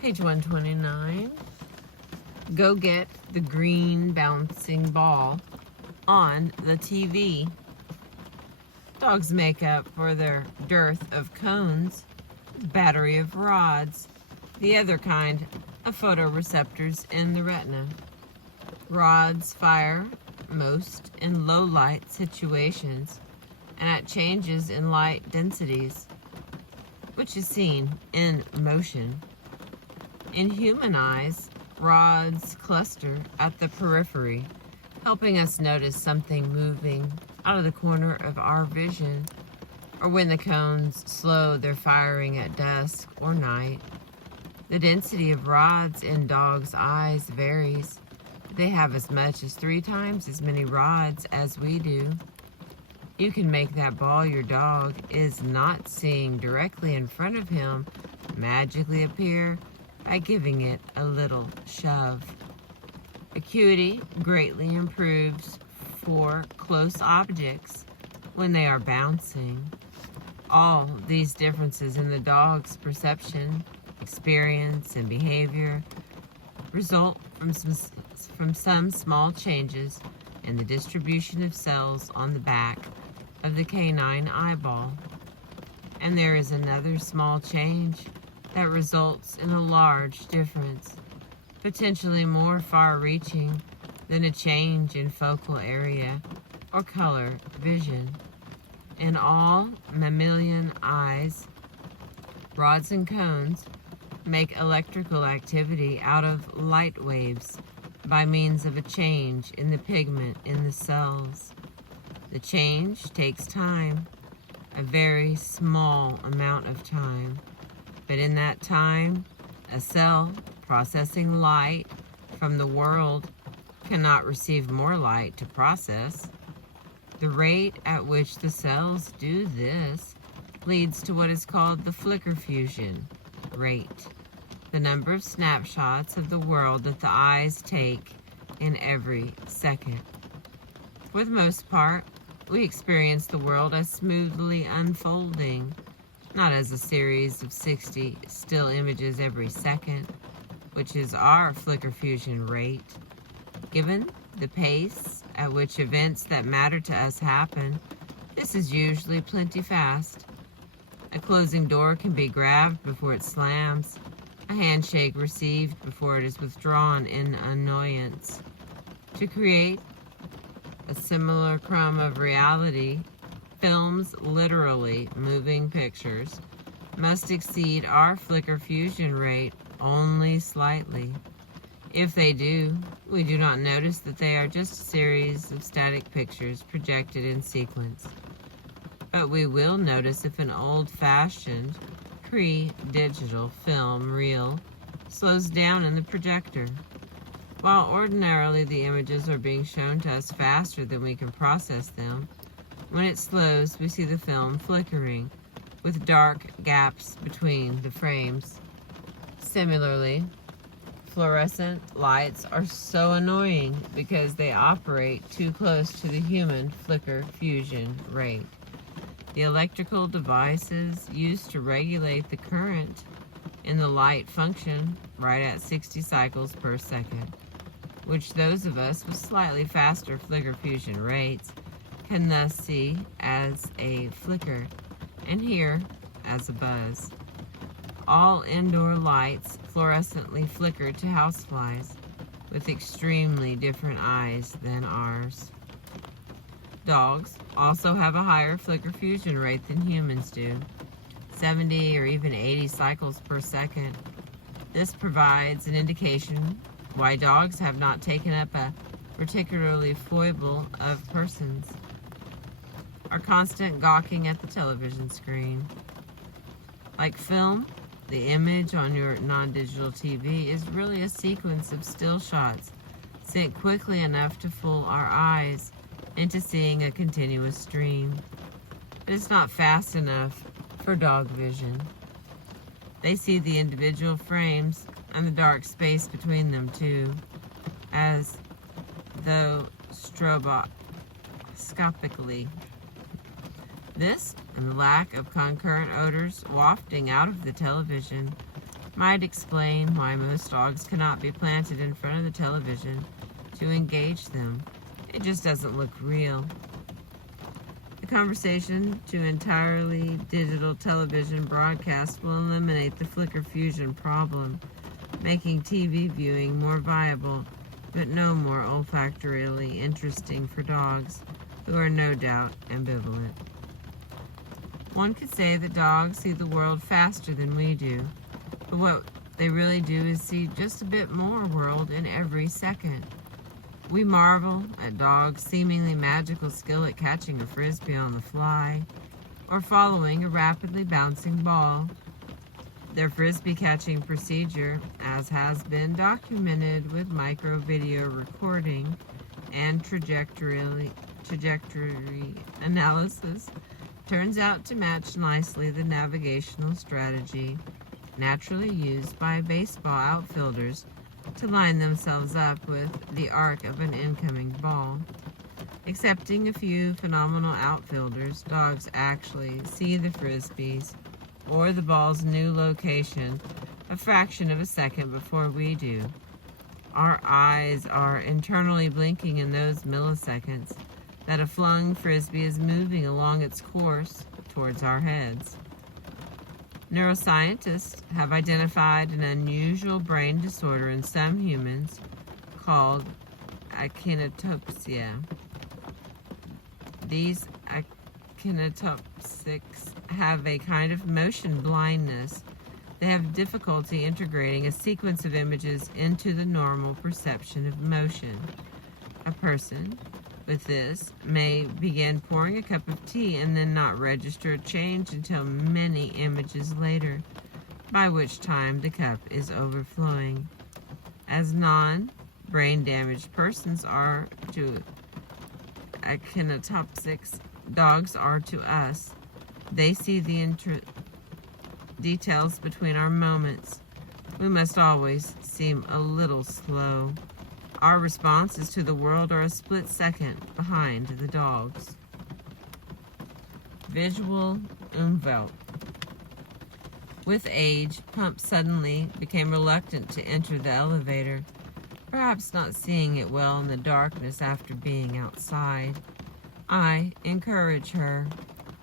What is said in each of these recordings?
Page 129. Go get the green bouncing ball on the TV. Dogs make up for their dearth of cones, battery of rods, the other kind of photoreceptors in the retina. Rods fire most in low light situations and at changes in light densities, which is seen in motion. In human eyes, rods cluster at the periphery, helping us notice something moving out of the corner of our vision, or when the cones slow their firing at dusk or night. The density of rods in dogs' eyes varies. They have as much as 3 times as many rods as we do. You can make that ball your dog is not seeing directly in front of him magically appear by giving it a little shove. Acuity greatly improves for close objects when they are bouncing. All these differences in the dog's perception, experience, and behavior result from some small changes in the distribution of cells on the back of the canine eyeball. And there is another small change that results in a large difference, potentially more far-reaching than a change in focal area or color vision. In all mammalian eyes, rods and cones make electrical activity out of light waves by means of a change in the pigment in the cells. The change takes time, a very small amount of time, but in that time, a cell processing light from the world cannot receive more light to process. The rate at which the cells do this leads to what is called the flicker fusion rate, the number of snapshots of the world that the eyes take in every second. For the most part, we experience the world as smoothly unfolding, not as a series of 60 still images every second, which is our flicker fusion rate. Given the pace at which events that matter to us happen, this is usually plenty fast. A closing door can be grabbed before it slams, a handshake received before it is withdrawn in annoyance. To create a simulacrum of reality, films literally moving pictures must exceed our flicker fusion rate only slightly. If they do, we do not notice that they are just a series of static pictures projected in sequence. But we will notice if an old-fashioned, pre-digital film reel slows down in the projector. While ordinarily the images are being shown to us faster than we can process them, when it slows, we see the film flickering, with dark gaps between the frames. Similarly, fluorescent lights are so annoying because they operate too close to the human flicker fusion rate. The electrical devices used to regulate the current in the light function right at 60 cycles per second, which those of us with slightly faster flicker fusion rates can thus see as a flicker and hear as a buzz. All indoor lights fluorescently flicker to houseflies with extremely different eyes than ours. Dogs also have a higher flicker fusion rate than humans do, 70 or even 80 cycles per second. This provides an indication why dogs have not taken up a particularly foible of persons. Our constant gawking at the television screen. Like film, the image on your non-digital TV is really a sequence of still shots sent quickly enough to fool our eyes into seeing a continuous stream. But it's not fast enough for dog vision. They see the individual frames and the dark space between them too, as though stroboscopically. This and the lack of concurrent odors wafting out of the television might explain why most dogs cannot be planted in front of the television to engage them. It just doesn't look real. The conversion to entirely digital television broadcast will eliminate the flicker fusion problem, making TV viewing more viable, but no more olfactorily interesting for dogs, who are no doubt ambivalent. One could say that dogs see the world faster than we do, but what they really do is see just a bit more world in every second. We marvel at dogs' seemingly magical skill at catching a frisbee on the fly, or following a rapidly bouncing ball. Their frisbee catching procedure, as has been documented with micro video recording and trajectory analysis, turns out to match nicely the navigational strategy naturally used by baseball outfielders to line themselves up with the arc of an incoming ball. Excepting a few phenomenal outfielders, dogs actually see the frisbees or the ball's new location a fraction of a second before we do. Our eyes are internally blinking in those milliseconds that a flung frisbee is moving along its course towards our heads. Neuroscientists have identified an unusual brain disorder in some humans called achinotopsia. These achinotopsics have a kind of motion blindness. They have difficulty integrating a sequence of images into the normal perception of motion. A person with this may begin pouring a cup of tea and then not register a change until many images later, by which time the cup is overflowing. As non-brain damaged persons are to achinotopsics, dogs are to us. They see the details between our moments. We must always seem a little slow. Our responses to the world are a split second behind the dogs. Visual umwelt. With age, Pump suddenly became reluctant to enter the elevator, perhaps not seeing it well in the darkness after being outside. I encourage her,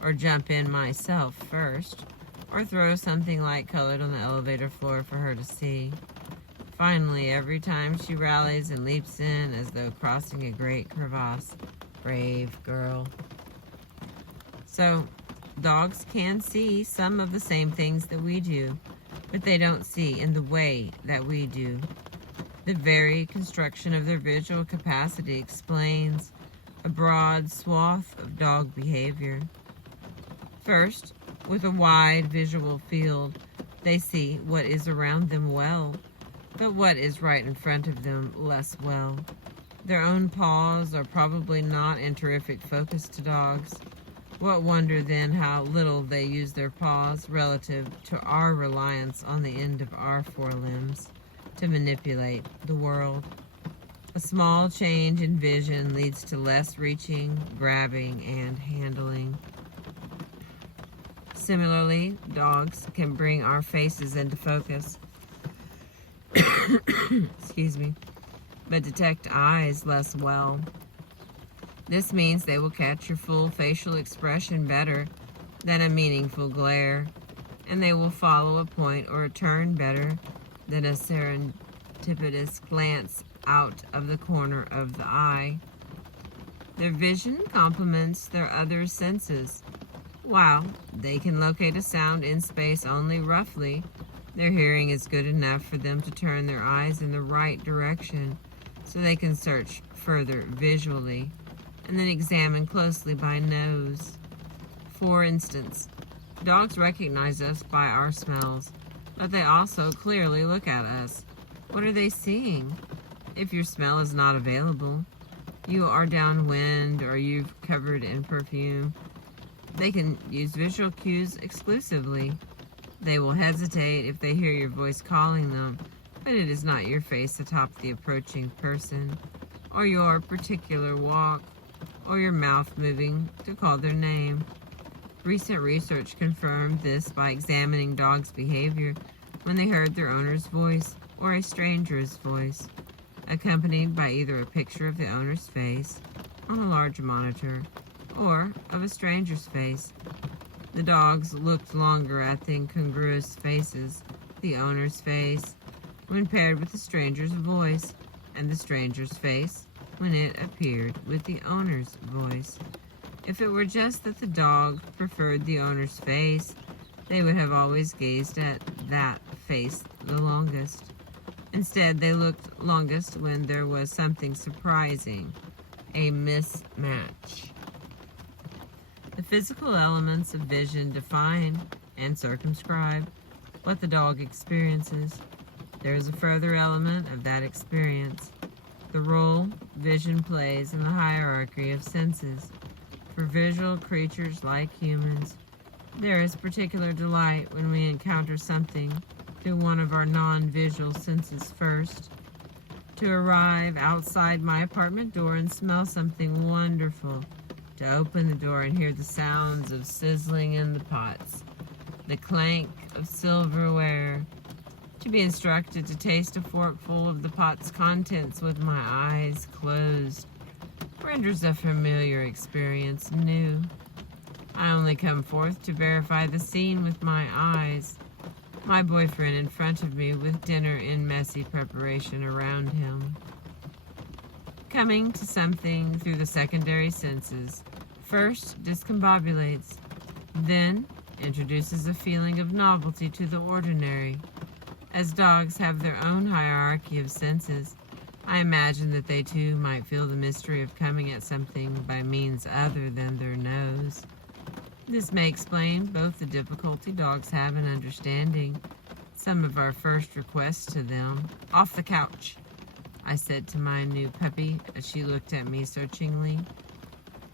or jump in myself first, or throw something light-colored on the elevator floor for her to see. Finally, every time she rallies and leaps in as though crossing a great crevasse. Brave girl. So, dogs can see some of the same things that we do, but they don't see in the way that we do. The very construction of their visual capacity explains a broad swath of dog behavior. First, with a wide visual field, they see what is around them well, but what is right in front of them less well. Their own paws are probably not in terrific focus to dogs. What wonder then how little they use their paws relative to our reliance on the end of our forelimbs to manipulate the world. A small change in vision leads to less reaching, grabbing, and handling. Similarly, dogs can bring our faces into focus. Excuse me, but detect eyes less well. This means they will catch your full facial expression better than a meaningful glare, and they will follow a point or a turn better than a serendipitous glance out of the corner of the eye. Their vision complements their other senses. While they can locate a sound in space only roughly, their hearing is good enough for them to turn their eyes in the right direction so they can search further visually and then examine closely by nose. For instance, dogs recognize us by our smells, but they also clearly look at us. What are they seeing? If your smell is not available, you are downwind, or you've covered in perfume, they can use visual cues exclusively. They will hesitate if they hear your voice calling them, but it is not your face atop the approaching person, or your particular walk, or your mouth moving to call their name. Recent research confirmed this by examining dogs' behavior when they heard their owner's voice or a stranger's voice, accompanied by either a picture of the owner's face on a large monitor or of a stranger's face. The dogs looked longer at the incongruous faces, the owner's face, when paired with the stranger's voice, and the stranger's face when it appeared with the owner's voice. If it were just that the dog preferred the owner's face, they would have always gazed at that face the longest. Instead, they looked longest when there was something surprising, a mismatch. The physical elements of vision define and circumscribe what the dog experiences. There is a further element of that experience, the role vision plays in the hierarchy of senses. For visual creatures like humans, there is particular delight when we encounter something through one of our non-visual senses first. To arrive outside my apartment door and smell something wonderful, to open the door and hear the sounds of sizzling in the pots, the clank of silverware, to be instructed to taste a forkful of the pot's contents with my eyes closed, renders a familiar experience new. I only come forth to verify the scene with my eyes. My boyfriend in front of me with dinner in messy preparation around him. Coming to something through the secondary senses first discombobulates, then introduces a feeling of novelty to the ordinary. As dogs have their own hierarchy of senses, I imagine that they too might feel the mystery of coming at something by means other than their nose. This may explain both the difficulty dogs have in understanding some of our first requests to them. "Off the couch," I said to my new puppy as she looked at me searchingly,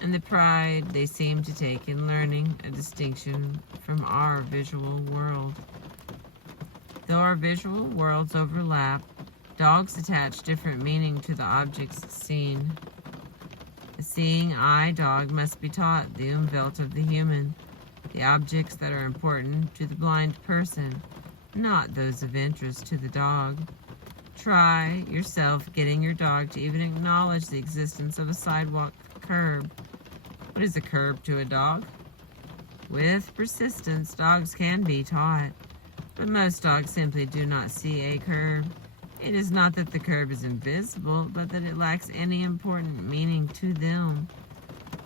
and the pride they seemed to take in learning a distinction from our visual world. Though our visual worlds overlap, dogs attach different meaning to the objects seen. The seeing eye dog must be taught the umwelt of the human, the objects that are important to the blind person, not those of interest to the dog. Try yourself getting your dog to even acknowledge the existence of a sidewalk curb. What is a curb to a dog? With persistence, dogs can be taught, but most dogs simply do not see a curb. It is not that the curb is invisible, but that it lacks any important meaning to them.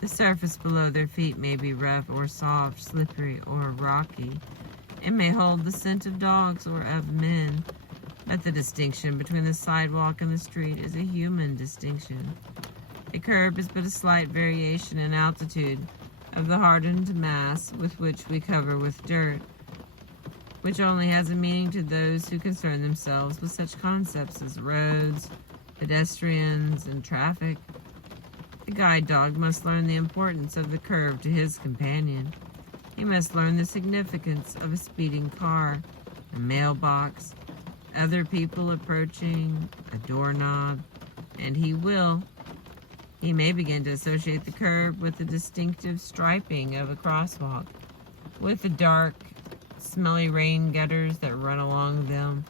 The surface below their feet may be rough or soft, slippery or rocky. It may hold the scent of dogs or of men, but the distinction between the sidewalk and the street is a human distinction. A curb is but a slight variation in altitude of the hardened mass with which we cover with dirt, which only has a meaning to those who concern themselves with such concepts as roads, pedestrians, and traffic. The guide dog must learn the importance of the curve to his companion. He must learn the significance of a speeding car, a mailbox, other people approaching, a doorknob, and he may begin to associate the curb with the distinctive striping of a crosswalk, with the dark, smelly rain gutters that run along them,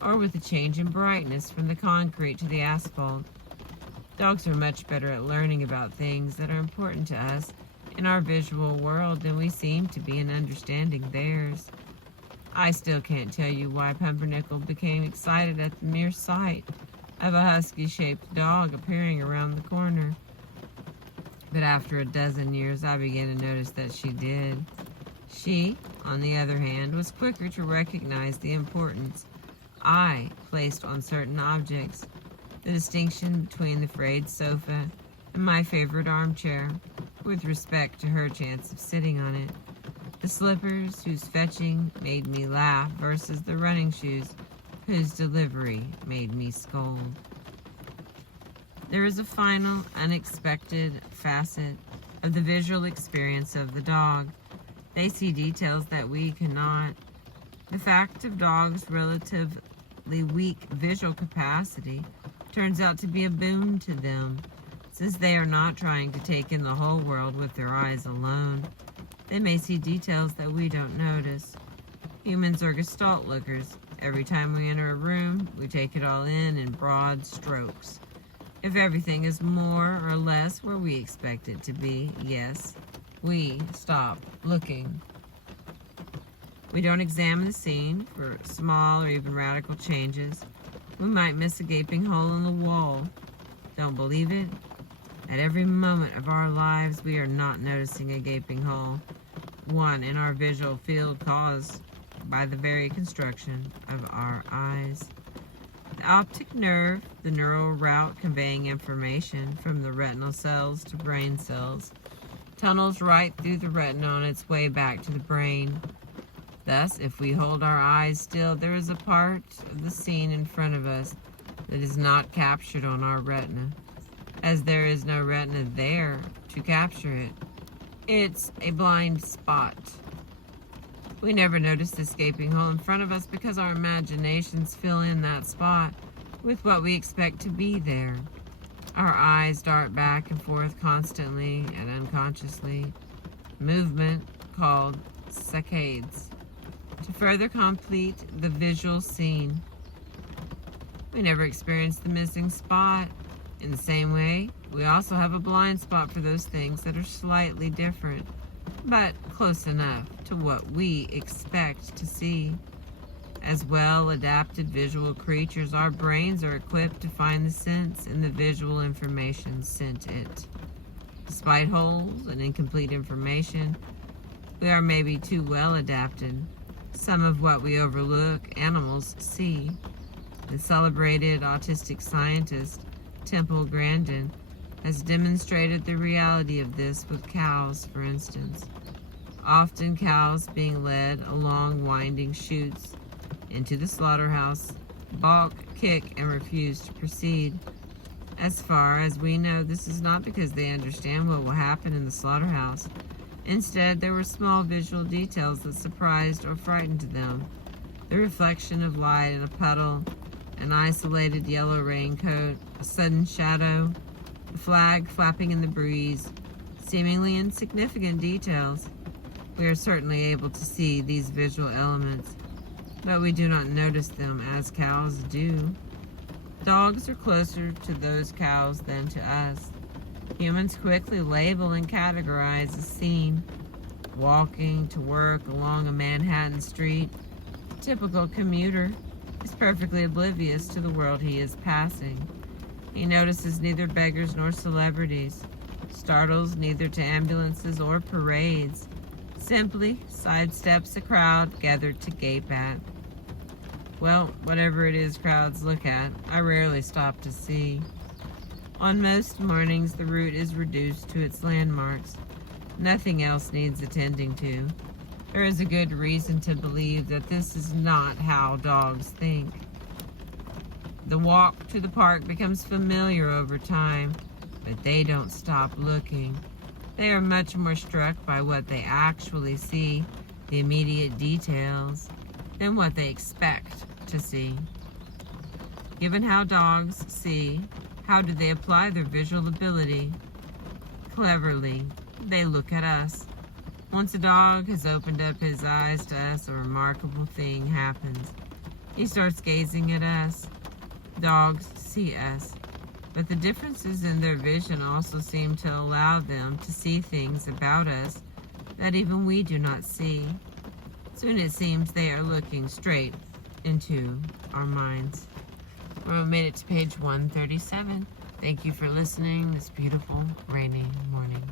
or with a change in brightness from the concrete to the asphalt. Dogs are much better at learning about things that are important to us in our visual world than we seem to be in understanding theirs. I still can't tell you why Pumpernickel became excited at the mere sight of a husky-shaped dog appearing around the corner. But after a dozen years, I began to notice that she did. She, on the other hand, was quicker to recognize the importance I placed on certain objects, the distinction between the frayed sofa and my favorite armchair, with respect to her chance of sitting on it, the slippers whose fetching made me laugh versus the running shoes whose delivery made me scold. There is a final, unexpected facet of the visual experience of the dog. They see details that we cannot. The fact of dogs' relatively weak visual capacity turns out to be a boon to them, since they are not trying to take in the whole world with their eyes alone. They may see details that we don't notice. Humans are gestalt lookers. Every time we enter a room, we take it all in broad strokes. If everything is more or less where we expect it to be, yes, we stop looking. We don't examine the scene for small or even radical changes. We might miss a gaping hole in the wall. Don't believe it? At every moment of our lives, we are not noticing a gaping hole, one in our visual field caused by the very construction of our eyes. The optic nerve, the neural route conveying information from the retinal cells to brain cells, tunnels right through the retina on its way back to the brain. Thus, if we hold our eyes still, there is a part of the scene in front of us that is not captured on our retina, as there is no retina there to capture it. It's a blind spot. We never notice this gaping hole in front of us because our imaginations fill in that spot with what we expect to be there. Our eyes dart back and forth constantly and unconsciously, movement called saccades, to further complete the visual scene. We never experience the missing spot. In the same way, we also have a blind spot for those things that are slightly different, but close enough to what we expect to see. As well-adapted visual creatures, our brains are equipped to find the sense in the visual information sent it. Despite holes and incomplete information, we are maybe too well adapted. Some of what we overlook, animals see. The celebrated autistic scientist, Temple Grandin, has demonstrated the reality of this with cows, for instance. Often cows being led along winding chutes into the slaughterhouse balk, kick, and refuse to proceed. As far as we know, this is not because they understand what will happen in the slaughterhouse. Instead, there were small visual details that surprised or frightened them. The reflection of light in a puddle, an isolated yellow raincoat, a sudden shadow, a flag flapping in the breeze, seemingly insignificant details. We are certainly able to see these visual elements, but we do not notice them as cows do. Dogs are closer to those cows than to us. Humans quickly label and categorize a scene. Walking to work along a Manhattan street, a typical commuter is perfectly oblivious to the world he is passing. He notices neither beggars nor celebrities, startles neither to ambulances or parades, simply sidesteps a crowd gathered to gape at. Well, whatever it is crowds look at, I rarely stop to see. On most mornings, the route is reduced to its landmarks. Nothing else needs attending to. There is a good reason to believe that this is not how dogs think. The walk to the park becomes familiar over time, but they don't stop looking. They are much more struck by what they actually see, the immediate details, than what they expect to see. Given how dogs see, how do they apply their visual ability? Cleverly, they look at us. Once a dog has opened up his eyes to us, a remarkable thing happens. He starts gazing at us. Dogs see us, but the differences in their vision also seem to allow them to see things about us that even we do not see. Soon it seems they are looking straight into our minds. We made it to page 137. Thank you for listening this beautiful rainy morning.